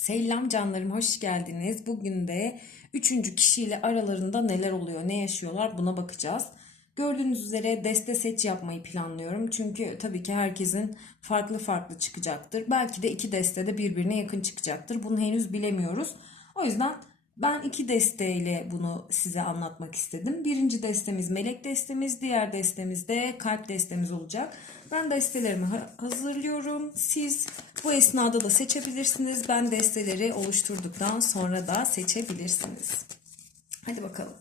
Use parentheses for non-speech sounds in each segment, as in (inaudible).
Selam canlarım, hoş geldiniz. Bugün de üçüncü kişiyle aralarında neler oluyor, ne yaşıyorlar buna bakacağız. Gördüğünüz üzere deste seç yapmayı planlıyorum. Çünkü tabii ki herkesin farklı farklı çıkacaktır. Belki de iki deste de birbirine yakın çıkacaktır. Bunu henüz bilemiyoruz. O yüzden ben iki desteyle bunu size anlatmak istedim. Birinci destemiz melek destemiz, diğer destemiz de kalp destemiz olacak. Ben destelerimi ha- hazırlıyorum. Siz bu esnada da seçebilirsiniz. Ben desteleri oluşturduktan sonra da seçebilirsiniz. Hadi bakalım.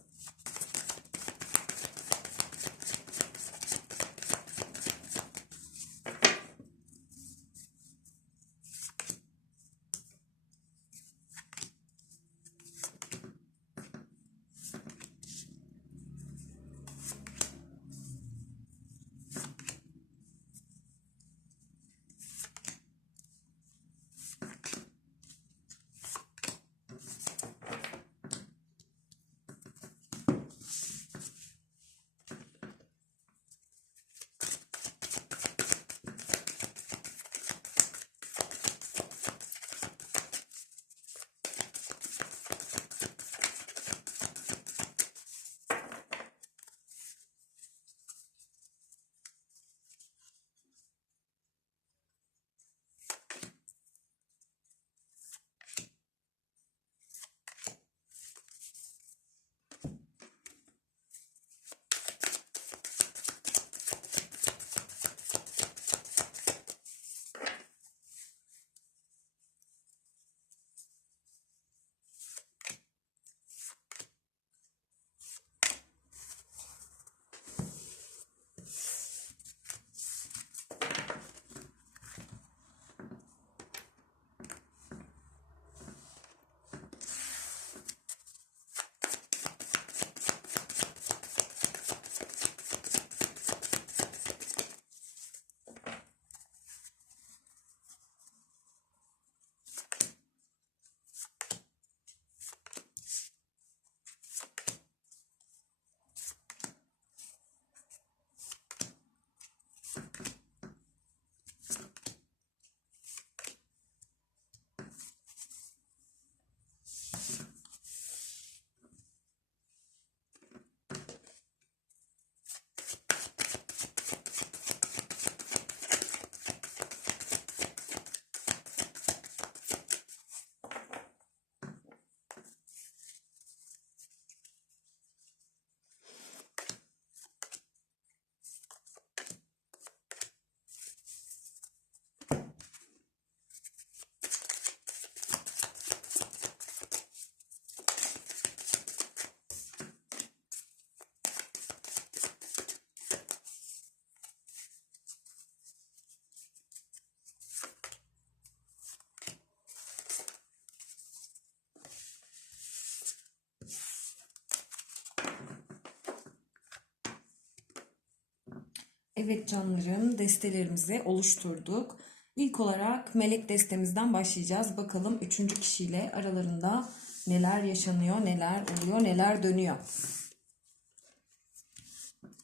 Evet canlarım destelerimizi oluşturduk. İlk olarak melek destemizden başlayacağız. Bakalım üçüncü kişiyle aralarında neler yaşanıyor, neler oluyor, neler dönüyor.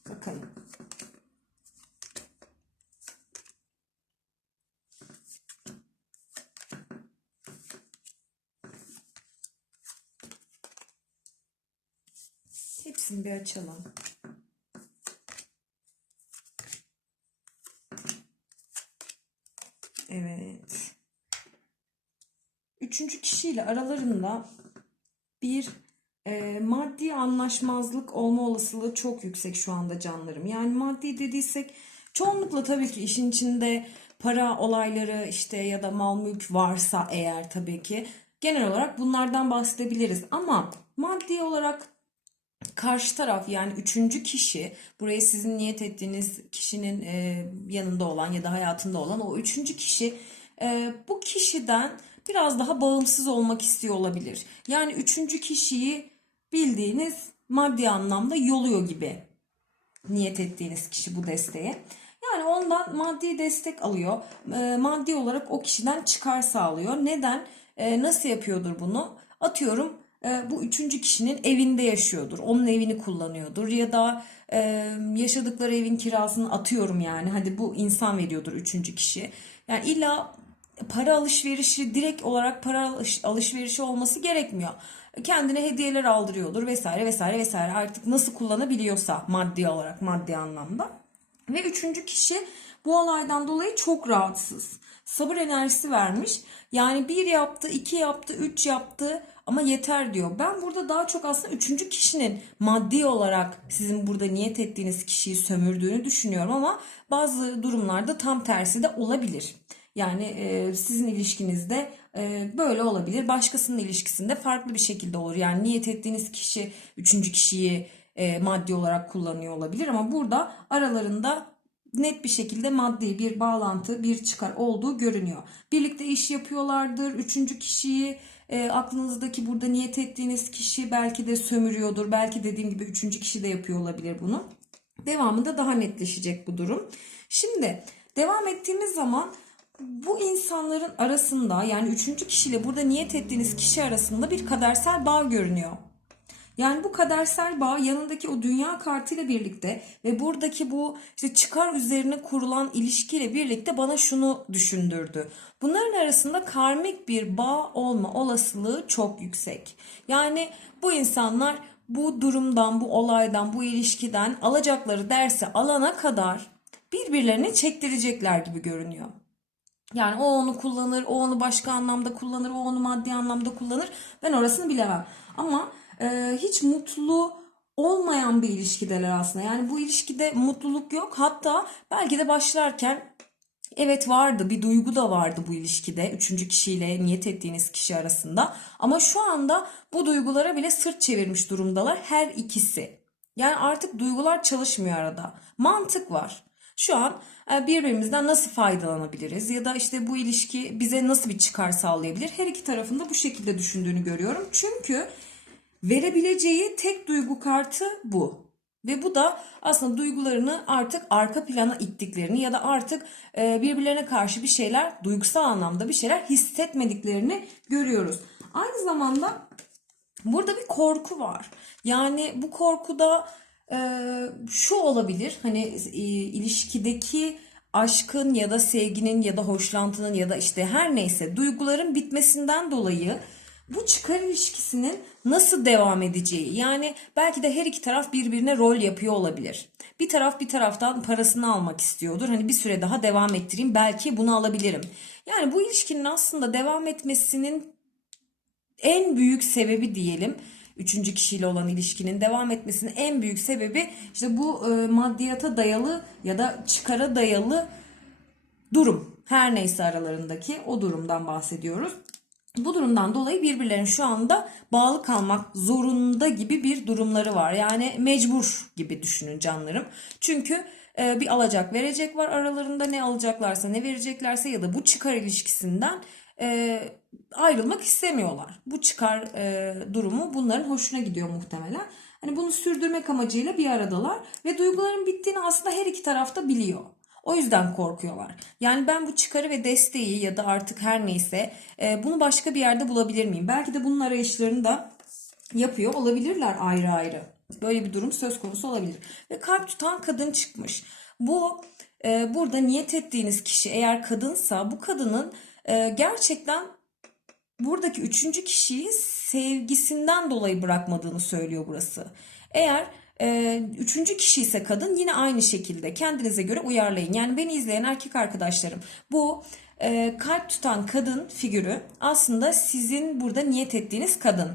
Bakalım. Hepsini bir açalım. Evet. Üçüncü kişiyle aralarında bir e, maddi anlaşmazlık olma olasılığı çok yüksek şu anda canlarım. Yani maddi dediysek çoğunlukla tabii ki işin içinde para olayları işte ya da mal mülk varsa eğer tabii ki genel olarak bunlardan bahsedebiliriz. Ama maddi olarak karşı taraf yani üçüncü kişi burayı sizin niyet ettiğiniz kişinin e, yanında olan ya da hayatında olan o üçüncü kişi e, bu kişiden biraz daha bağımsız olmak istiyor olabilir. Yani üçüncü kişiyi bildiğiniz maddi anlamda yoluyor gibi niyet ettiğiniz kişi bu desteğe. Yani ondan maddi destek alıyor. E, maddi olarak o kişiden çıkar sağlıyor. Neden? E, nasıl yapıyordur bunu? Atıyorum bu üçüncü kişinin evinde yaşıyordur. Onun evini kullanıyordur. Ya da e, yaşadıkları evin kirasını atıyorum yani. Hadi bu insan veriyordur üçüncü kişi. Yani illa para alışverişi direkt olarak para alış- alışverişi olması gerekmiyor. Kendine hediyeler aldırıyordur vesaire vesaire vesaire artık nasıl kullanabiliyorsa maddi olarak maddi anlamda. Ve üçüncü kişi bu olaydan dolayı çok rahatsız. Sabır enerjisi vermiş. Yani bir yaptı, iki yaptı, üç yaptı ama yeter diyor. Ben burada daha çok aslında üçüncü kişinin maddi olarak sizin burada niyet ettiğiniz kişiyi sömürdüğünü düşünüyorum ama bazı durumlarda tam tersi de olabilir. Yani e, sizin ilişkinizde e, böyle olabilir. Başkasının ilişkisinde farklı bir şekilde olur. Yani niyet ettiğiniz kişi üçüncü kişiyi e, maddi olarak kullanıyor olabilir ama burada aralarında net bir şekilde maddi bir bağlantı, bir çıkar olduğu görünüyor. Birlikte iş yapıyorlardır. Üçüncü kişiyi e, aklınızdaki burada niyet ettiğiniz kişi belki de sömürüyordur. Belki dediğim gibi üçüncü kişi de yapıyor olabilir bunu. Devamında daha netleşecek bu durum. Şimdi devam ettiğimiz zaman bu insanların arasında yani üçüncü kişiyle burada niyet ettiğiniz kişi arasında bir kadersel bağ görünüyor. Yani bu kadersel bağ yanındaki o dünya kartıyla birlikte ve buradaki bu işte çıkar üzerine kurulan ilişkiyle birlikte bana şunu düşündürdü. Bunların arasında karmik bir bağ olma olasılığı çok yüksek. Yani bu insanlar bu durumdan, bu olaydan, bu ilişkiden alacakları dersi alana kadar birbirlerini çektirecekler gibi görünüyor. Yani o onu kullanır, o onu başka anlamda kullanır, o onu maddi anlamda kullanır. Ben orasını bilemem. Ama e, hiç mutlu olmayan bir ilişkideler aslında. Yani bu ilişkide mutluluk yok. Hatta belki de başlarken evet vardı, bir duygu da vardı bu ilişkide. Üçüncü kişiyle niyet ettiğiniz kişi arasında. Ama şu anda bu duygulara bile sırt çevirmiş durumdalar her ikisi. Yani artık duygular çalışmıyor arada. Mantık var. Şu an e, birbirimizden nasıl faydalanabiliriz ya da işte bu ilişki bize nasıl bir çıkar sağlayabilir? Her iki tarafında bu şekilde düşündüğünü görüyorum. Çünkü verebileceği tek duygu kartı bu. Ve bu da aslında duygularını artık arka plana ittiklerini ya da artık e, birbirlerine karşı bir şeyler, duygusal anlamda bir şeyler hissetmediklerini görüyoruz. Aynı zamanda burada bir korku var. Yani bu korkuda e, şu olabilir. Hani e, ilişkideki aşkın ya da sevginin ya da hoşlantının ya da işte her neyse duyguların bitmesinden dolayı bu çıkar ilişkisinin nasıl devam edeceği yani belki de her iki taraf birbirine rol yapıyor olabilir. Bir taraf bir taraftan parasını almak istiyordur. Hani bir süre daha devam ettireyim belki bunu alabilirim. Yani bu ilişkinin aslında devam etmesinin en büyük sebebi diyelim üçüncü kişiyle olan ilişkinin devam etmesinin en büyük sebebi işte bu e, maddiyata dayalı ya da çıkara dayalı durum. Her neyse aralarındaki o durumdan bahsediyoruz. Bu durumdan dolayı birbirlerine şu anda bağlı kalmak zorunda gibi bir durumları var. Yani mecbur gibi düşünün canlarım. Çünkü e, bir alacak verecek var aralarında ne alacaklarsa ne vereceklerse ya da bu çıkar ilişkisinden e, ayrılmak istemiyorlar. Bu çıkar e, durumu bunların hoşuna gidiyor muhtemelen. Hani bunu sürdürmek amacıyla bir aradalar ve duyguların bittiğini aslında her iki tarafta biliyor. O yüzden korkuyorlar. Yani ben bu çıkarı ve desteği ya da artık her neyse e, bunu başka bir yerde bulabilir miyim? Belki de bunun arayışlarını da yapıyor olabilirler ayrı ayrı. Böyle bir durum söz konusu olabilir. Ve kalp tutan kadın çıkmış. Bu e, burada niyet ettiğiniz kişi eğer kadınsa bu kadının e, gerçekten buradaki üçüncü kişiyi sevgisinden dolayı bırakmadığını söylüyor burası. Eğer üçüncü kişi ise kadın yine aynı şekilde kendinize göre uyarlayın. Yani beni izleyen erkek arkadaşlarım bu e, kalp tutan kadın figürü aslında sizin burada niyet ettiğiniz kadın.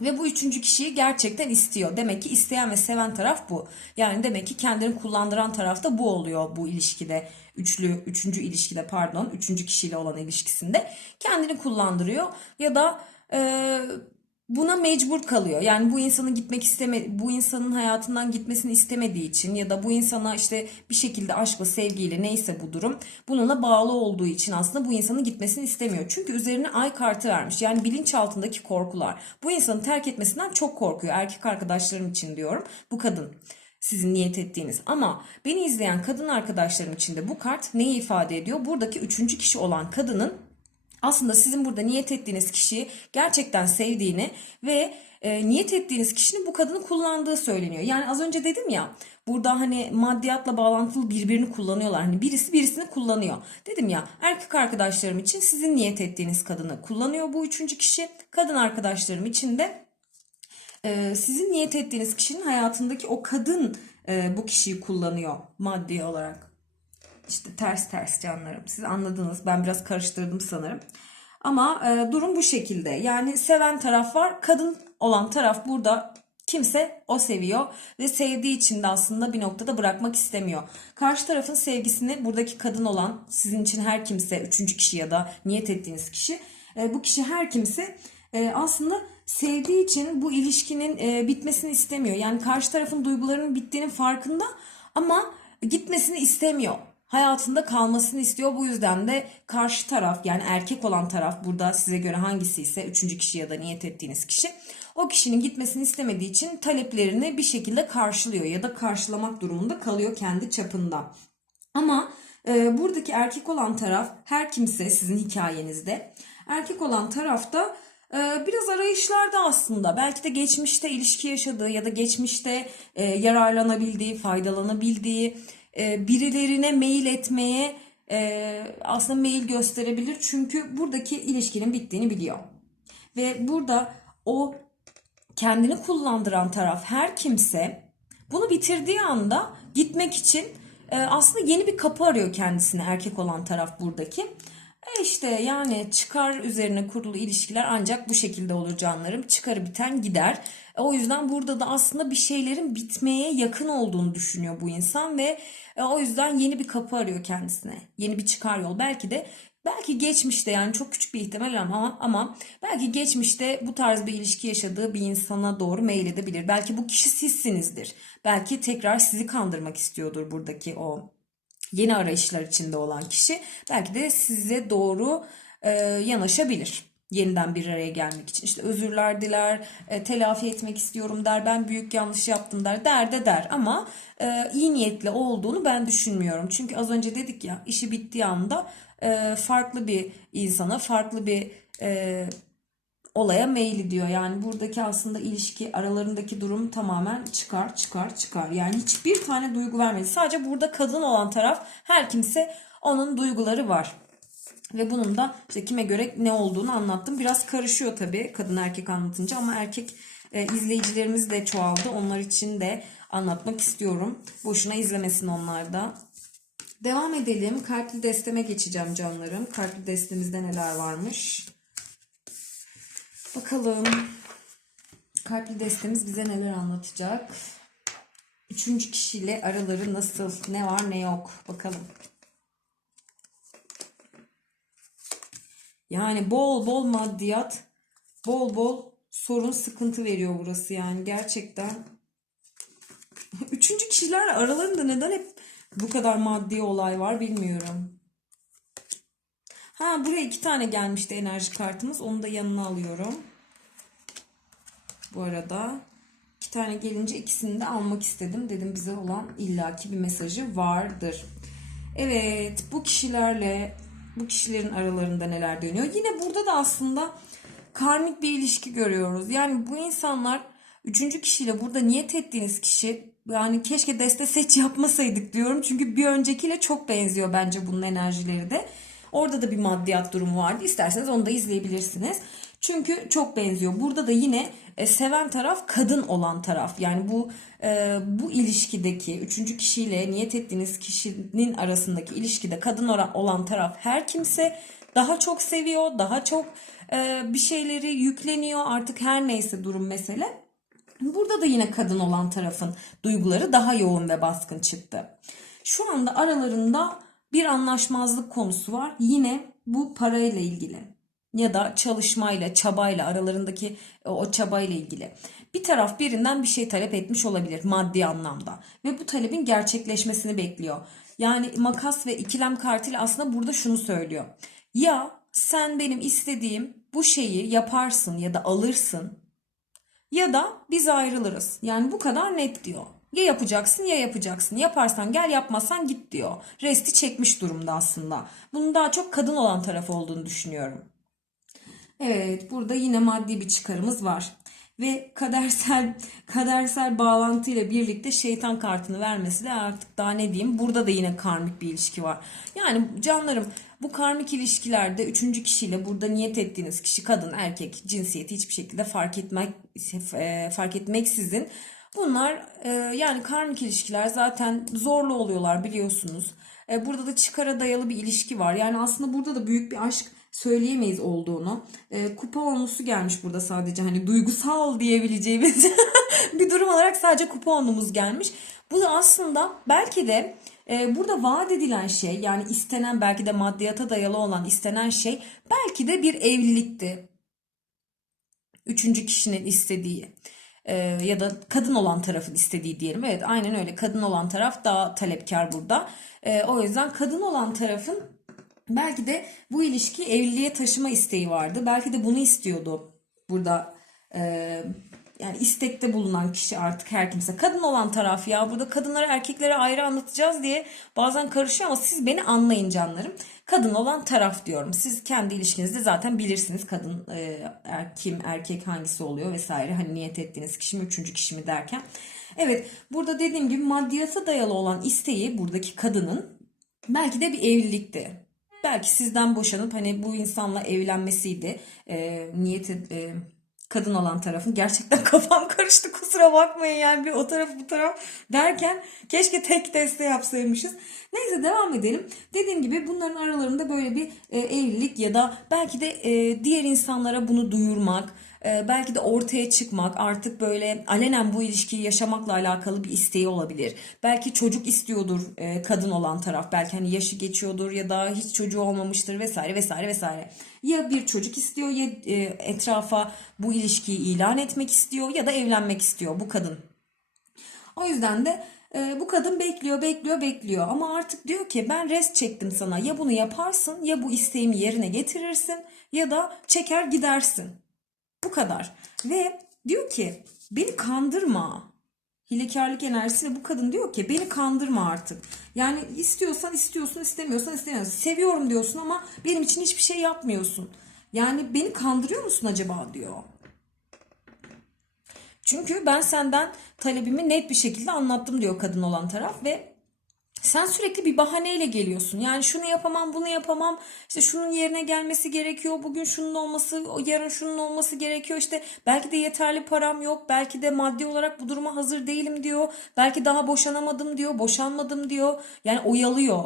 Ve bu üçüncü kişiyi gerçekten istiyor. Demek ki isteyen ve seven taraf bu. Yani demek ki kendini kullandıran taraf da bu oluyor bu ilişkide. Üçlü, üçüncü ilişkide pardon, üçüncü kişiyle olan ilişkisinde. Kendini kullandırıyor ya da e, buna mecbur kalıyor. Yani bu insanın gitmek isteme, bu insanın hayatından gitmesini istemediği için ya da bu insana işte bir şekilde aşkla, sevgiyle neyse bu durum bununla bağlı olduğu için aslında bu insanın gitmesini istemiyor. Çünkü üzerine ay kartı vermiş. Yani bilinçaltındaki korkular. Bu insanı terk etmesinden çok korkuyor. Erkek arkadaşlarım için diyorum. Bu kadın sizin niyet ettiğiniz. Ama beni izleyen kadın arkadaşlarım için de bu kart neyi ifade ediyor? Buradaki üçüncü kişi olan kadının aslında sizin burada niyet ettiğiniz kişiyi gerçekten sevdiğini ve e, niyet ettiğiniz kişinin bu kadını kullandığı söyleniyor. Yani az önce dedim ya burada hani maddiyatla bağlantılı birbirini kullanıyorlar. Hani birisi birisini kullanıyor. Dedim ya erkek arkadaşlarım için sizin niyet ettiğiniz kadını kullanıyor bu üçüncü kişi. Kadın arkadaşlarım için de e, sizin niyet ettiğiniz kişinin hayatındaki o kadın e, bu kişiyi kullanıyor maddi olarak. İşte ters ters canlarım. Siz anladınız. Ben biraz karıştırdım sanırım. Ama e, durum bu şekilde. Yani seven taraf var. Kadın olan taraf burada kimse o seviyor ve sevdiği için de aslında bir noktada bırakmak istemiyor. Karşı tarafın sevgisini buradaki kadın olan sizin için her kimse üçüncü kişi ya da niyet ettiğiniz kişi e, bu kişi her kimse e, aslında sevdiği için bu ilişkinin e, bitmesini istemiyor. Yani karşı tarafın duygularının bittiğinin farkında ama gitmesini istemiyor hayatında kalmasını istiyor. Bu yüzden de karşı taraf yani erkek olan taraf burada size göre hangisi ise üçüncü kişi ya da niyet ettiğiniz kişi o kişinin gitmesini istemediği için taleplerini bir şekilde karşılıyor ya da karşılamak durumunda kalıyor kendi çapında. Ama e, buradaki erkek olan taraf her kimse sizin hikayenizde erkek olan tarafta e, biraz arayışlarda aslında belki de geçmişte ilişki yaşadığı ya da geçmişte e, yararlanabildiği, faydalanabildiği e, birilerine mail etmeye e, aslında mail gösterebilir. Çünkü buradaki ilişkinin bittiğini biliyor. Ve burada o kendini kullandıran taraf her kimse bunu bitirdiği anda gitmek için e, aslında yeni bir kapı arıyor kendisine erkek olan taraf buradaki. E işte yani çıkar üzerine kurulu ilişkiler ancak bu şekilde olur canlarım. Çıkarı biten gider. E o yüzden burada da aslında bir şeylerin bitmeye yakın olduğunu düşünüyor bu insan ve e o yüzden yeni bir kapı arıyor kendisine. Yeni bir çıkar yol. Belki de belki geçmişte yani çok küçük bir ihtimal ama ama belki geçmişte bu tarz bir ilişki yaşadığı bir insana doğru meyledebilir. Belki bu kişi sizsinizdir. Belki tekrar sizi kandırmak istiyordur buradaki o yeni arayışlar içinde olan kişi belki de size doğru e, yanaşabilir. Yeniden bir araya gelmek için işte özürler diler, e, telafi etmek istiyorum der, ben büyük yanlış yaptım der, der de der ama e, iyi niyetli olduğunu ben düşünmüyorum. Çünkü az önce dedik ya işi bittiği anda e, farklı bir insana, farklı bir e, olaya meyil diyor. Yani buradaki aslında ilişki aralarındaki durum tamamen çıkar çıkar çıkar. Yani hiçbir tane duygu vermedi. Sadece burada kadın olan taraf her kimse onun duyguları var. Ve bunun da işte kime göre ne olduğunu anlattım. Biraz karışıyor tabii kadın erkek anlatınca ama erkek e, izleyicilerimiz de çoğaldı. Onlar için de anlatmak istiyorum. Boşuna izlemesin onlar da. Devam edelim. Kalpli desteme geçeceğim canlarım. Kalpli destemizde neler varmış? Bakalım. Kalpli destemiz bize neler anlatacak? Üçüncü kişiyle araları nasıl? Ne var ne yok? Bakalım. Yani bol bol maddiyat, bol bol sorun, sıkıntı veriyor burası yani gerçekten. Üçüncü kişiler aralarında neden hep bu kadar maddi olay var bilmiyorum. Ha buraya iki tane gelmişti enerji kartımız. Onu da yanına alıyorum. Bu arada iki tane gelince ikisini de almak istedim. Dedim bize olan illaki bir mesajı vardır. Evet bu kişilerle bu kişilerin aralarında neler dönüyor. Yine burada da aslında karmik bir ilişki görüyoruz. Yani bu insanlar üçüncü kişiyle burada niyet ettiğiniz kişi yani keşke deste seç yapmasaydık diyorum. Çünkü bir öncekiyle çok benziyor bence bunun enerjileri de. Orada da bir maddiyat durumu vardı. İsterseniz onu da izleyebilirsiniz. Çünkü çok benziyor. Burada da yine e, seven taraf kadın olan taraf. Yani bu e, bu ilişkideki üçüncü kişiyle niyet ettiğiniz kişinin arasındaki ilişkide kadın olan taraf her kimse daha çok seviyor, daha çok e, bir şeyleri yükleniyor. Artık her neyse durum mesele. Burada da yine kadın olan tarafın duyguları daha yoğun ve baskın çıktı. Şu anda aralarında bir anlaşmazlık konusu var. Yine bu parayla ilgili ya da çalışmayla, çabayla aralarındaki e, o çabayla ilgili. Bir taraf birinden bir şey talep etmiş olabilir maddi anlamda ve bu talebin gerçekleşmesini bekliyor. Yani makas ve ikilem kartıyla aslında burada şunu söylüyor. Ya sen benim istediğim bu şeyi yaparsın ya da alırsın ya da biz ayrılırız. Yani bu kadar net diyor. Ya yapacaksın ya yapacaksın. Yaparsan gel yapmazsan git diyor. Resti çekmiş durumda aslında. Bunun daha çok kadın olan taraf olduğunu düşünüyorum. Evet, burada yine maddi bir çıkarımız var. Ve kadersel (laughs) kadersel bağlantıyla birlikte şeytan kartını vermesi de artık daha ne diyeyim burada da yine karmik bir ilişki var. Yani canlarım bu karmik ilişkilerde üçüncü kişiyle burada niyet ettiğiniz kişi kadın erkek cinsiyeti hiçbir şekilde fark etmek e, fark etmeksizin bunlar e, yani karmik ilişkiler zaten zorlu oluyorlar biliyorsunuz. E, Burada da çıkara dayalı bir ilişki var. Yani aslında burada da büyük bir aşk söyleyemeyiz olduğunu. E, kupa onlusu gelmiş burada sadece hani duygusal diyebileceğimiz (laughs) bir durum olarak sadece kupa onlumuz gelmiş. Bu da aslında belki de e, burada vaat edilen şey yani istenen belki de maddiyata dayalı olan istenen şey belki de bir evlilikti. Üçüncü kişinin istediği e, ya da kadın olan tarafın istediği diyelim. Evet aynen öyle kadın olan taraf daha talepkar burada. E, o yüzden kadın olan tarafın belki de bu ilişki evliliğe taşıma isteği vardı. Belki de bunu istiyordu burada e, yani istekte bulunan kişi artık her kimse. Kadın olan taraf ya burada kadınları erkeklere ayrı anlatacağız diye bazen karışıyor ama siz beni anlayın canlarım. Kadın olan taraf diyorum. Siz kendi ilişkinizde zaten bilirsiniz kadın e, er, kim erkek hangisi oluyor vesaire. Hani niyet ettiğiniz kişi mi üçüncü kişi mi derken. Evet burada dediğim gibi maddiyata dayalı olan isteği buradaki kadının belki de bir evlilikti. Belki sizden boşanıp hani bu insanla evlenmesiydi. E, niyet e, kadın olan tarafın gerçekten (laughs) kafam karıştı kusura bakmayın yani bir o taraf bu taraf derken keşke tek teste yapsaymışız. Neyse devam edelim. Dediğim gibi bunların aralarında böyle bir e, evlilik ya da belki de e, diğer insanlara bunu duyurmak, e, belki de ortaya çıkmak artık böyle alenen bu ilişkiyi yaşamakla alakalı bir isteği olabilir. Belki çocuk istiyordur e, kadın olan taraf. Belki hani yaşı geçiyordur ya da hiç çocuğu olmamıştır vesaire vesaire vesaire. Ya bir çocuk istiyor ya e, etrafa bu ilişkiyi ilan etmek istiyor ya da evlenmek istiyor bu kadın. O yüzden de e, bu kadın bekliyor, bekliyor, bekliyor. Ama artık diyor ki ben rest çektim sana. Ya bunu yaparsın ya bu isteğimi yerine getirirsin ya da çeker gidersin. Bu kadar. Ve diyor ki beni kandırma. Hilekarlık enerjisiyle bu kadın diyor ki beni kandırma artık. Yani istiyorsan istiyorsun, istemiyorsan istemiyorsun. Seviyorum diyorsun ama benim için hiçbir şey yapmıyorsun. Yani beni kandırıyor musun acaba diyor. Çünkü ben senden talebimi net bir şekilde anlattım diyor kadın olan taraf ve sen sürekli bir bahaneyle geliyorsun. Yani şunu yapamam, bunu yapamam. İşte şunun yerine gelmesi gerekiyor. Bugün şunun olması, yarın şunun olması gerekiyor. İşte belki de yeterli param yok. Belki de maddi olarak bu duruma hazır değilim diyor. Belki daha boşanamadım diyor, boşanmadım diyor. Yani oyalıyor.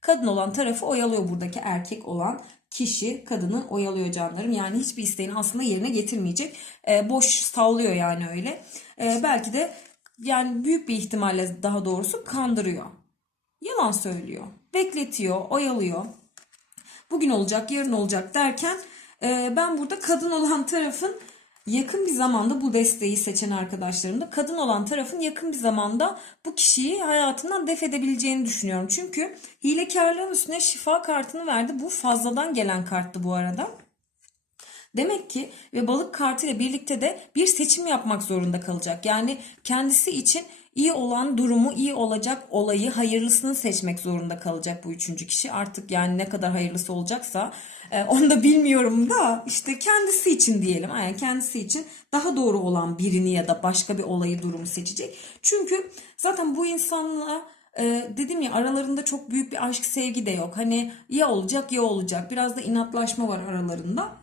Kadın olan tarafı oyalıyor buradaki erkek olan kişi kadını oyalıyor canlarım. Yani hiçbir isteğini aslında yerine getirmeyecek. E, boş sallıyor yani öyle. E, belki de yani büyük bir ihtimalle daha doğrusu kandırıyor. Yalan söylüyor. Bekletiyor, oyalıyor. Bugün olacak, yarın olacak derken e, ben burada kadın olan tarafın yakın bir zamanda bu desteği seçen arkadaşlarım da kadın olan tarafın yakın bir zamanda bu kişiyi hayatından def edebileceğini düşünüyorum. Çünkü hilekarlığın üstüne şifa kartını verdi. Bu fazladan gelen karttı bu arada. Demek ki ve balık kartıyla birlikte de bir seçim yapmak zorunda kalacak. Yani kendisi için iyi olan durumu, iyi olacak olayı, hayırlısını seçmek zorunda kalacak bu üçüncü kişi. Artık yani ne kadar hayırlısı olacaksa e, (laughs) onu da bilmiyorum da işte kendisi için diyelim. Yani kendisi için daha doğru olan birini ya da başka bir olayı, durumu seçecek. Çünkü zaten bu insanla e, dedim ya aralarında çok büyük bir aşk sevgi de yok. Hani ya olacak ya olacak. Biraz da inatlaşma var aralarında.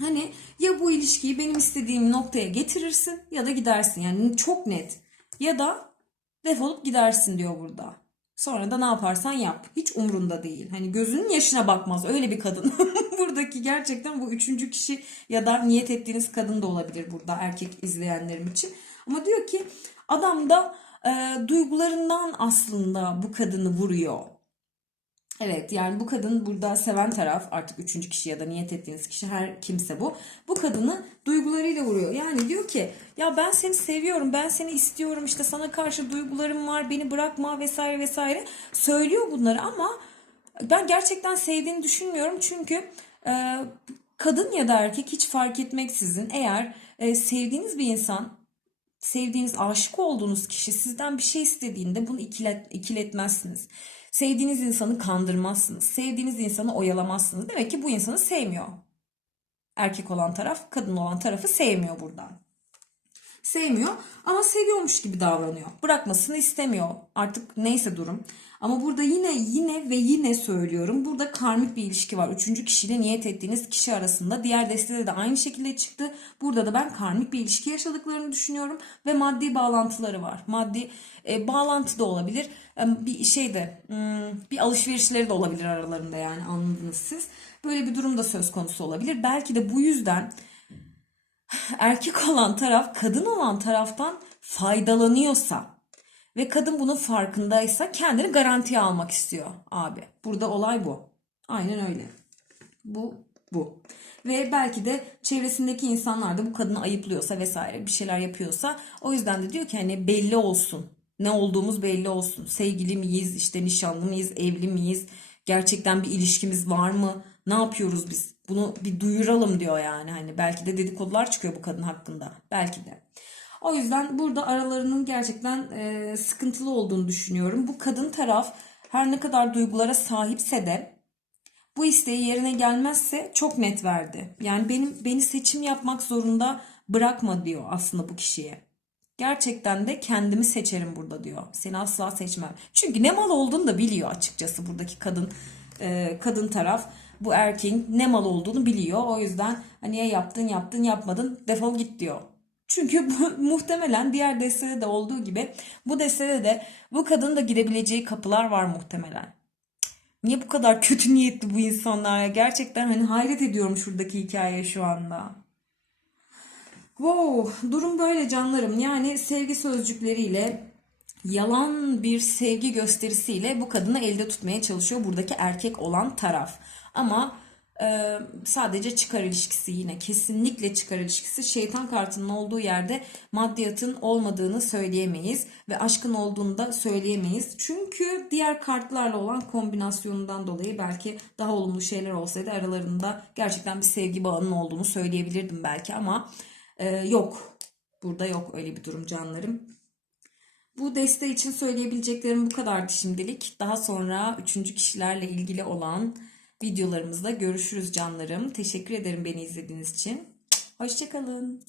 Hani ya bu ilişkiyi benim istediğim noktaya getirirsin ya da gidersin. Yani çok net. Ya da defolup gidersin diyor burada. Sonra da ne yaparsan yap. Hiç umrunda değil. Hani gözünün yaşına bakmaz. Öyle bir kadın. (laughs) Buradaki gerçekten bu üçüncü kişi ya da niyet ettiğiniz kadın da olabilir burada erkek izleyenlerim için. Ama diyor ki adam da e, duygularından aslında bu kadını vuruyor. Evet yani bu kadın burada seven taraf artık üçüncü kişi ya da niyet ettiğiniz kişi her kimse bu. Bu kadını duygularıyla vuruyor. Yani diyor ki ya ben seni seviyorum ben seni istiyorum işte sana karşı duygularım var beni bırakma vesaire vesaire. Söylüyor bunları ama ben gerçekten sevdiğini düşünmüyorum. Çünkü e, kadın ya da erkek hiç fark etmeksizin eğer e, sevdiğiniz bir insan sevdiğiniz, aşık olduğunuz kişi sizden bir şey istediğinde bunu ikilet, ikiletmezsiniz. Sevdiğiniz insanı kandırmazsınız. Sevdiğiniz insanı oyalamazsınız. Demek ki bu insanı sevmiyor. Erkek olan taraf kadın olan tarafı sevmiyor buradan. Sevmiyor ama seviyormuş gibi davranıyor. Bırakmasını istemiyor. Artık neyse durum. Ama burada yine yine ve yine söylüyorum. Burada karmik bir ilişki var. Üçüncü kişiyle niyet ettiğiniz kişi arasında. Diğer destede de aynı şekilde çıktı. Burada da ben karmik bir ilişki yaşadıklarını düşünüyorum. Ve maddi bağlantıları var. Maddi e, bağlantı da olabilir. E, bir şey de hmm, bir alışverişleri de olabilir aralarında yani anladınız siz. Böyle bir durum da söz konusu olabilir. Belki de bu yüzden erkek olan taraf kadın olan taraftan faydalanıyorsa ve kadın bunun farkındaysa kendini garantiye almak istiyor abi. Burada olay bu. Aynen öyle. Bu bu. Ve belki de çevresindeki insanlar da bu kadını ayıplıyorsa vesaire bir şeyler yapıyorsa o yüzden de diyor ki hani belli olsun. Ne olduğumuz belli olsun. Sevgili miyiz, işte nişanlı mıyız, evli miyiz? Gerçekten bir ilişkimiz var mı? Ne yapıyoruz biz? Bunu bir duyuralım diyor yani. Hani belki de dedikodular çıkıyor bu kadın hakkında. Belki de. O yüzden burada aralarının gerçekten e, sıkıntılı olduğunu düşünüyorum. Bu kadın taraf her ne kadar duygulara sahipse de bu isteği yerine gelmezse çok net verdi. Yani benim beni seçim yapmak zorunda bırakma diyor aslında bu kişiye. Gerçekten de kendimi seçerim burada diyor. Seni asla seçmem. Çünkü ne mal olduğunu da biliyor açıkçası buradaki kadın e, kadın taraf. Bu erkeğin ne mal olduğunu biliyor. O yüzden hani ya yaptın yaptın yapmadın defol git diyor. Çünkü bu, (laughs) muhtemelen diğer destede de olduğu gibi bu destede de bu kadının da girebileceği kapılar var muhtemelen. Niye bu kadar kötü niyetli bu insanlar ya? Gerçekten hani hayret ediyorum şuradaki hikayeye şu anda. Wow, durum böyle canlarım. Yani sevgi sözcükleriyle yalan bir sevgi gösterisiyle bu kadını elde tutmaya çalışıyor buradaki erkek olan taraf. Ama e, sadece çıkar ilişkisi yine kesinlikle çıkar ilişkisi. Şeytan kartının olduğu yerde maddiyatın olmadığını söyleyemeyiz ve aşkın olduğunu da söyleyemeyiz. Çünkü diğer kartlarla olan kombinasyonundan dolayı belki daha olumlu şeyler olsaydı aralarında gerçekten bir sevgi bağının olduğunu söyleyebilirdim belki ama e, yok. Burada yok öyle bir durum canlarım. Bu deste için söyleyebileceklerim bu kadardı şimdilik. Daha sonra üçüncü kişilerle ilgili olan videolarımızda görüşürüz canlarım. Teşekkür ederim beni izlediğiniz için. Hoşçakalın.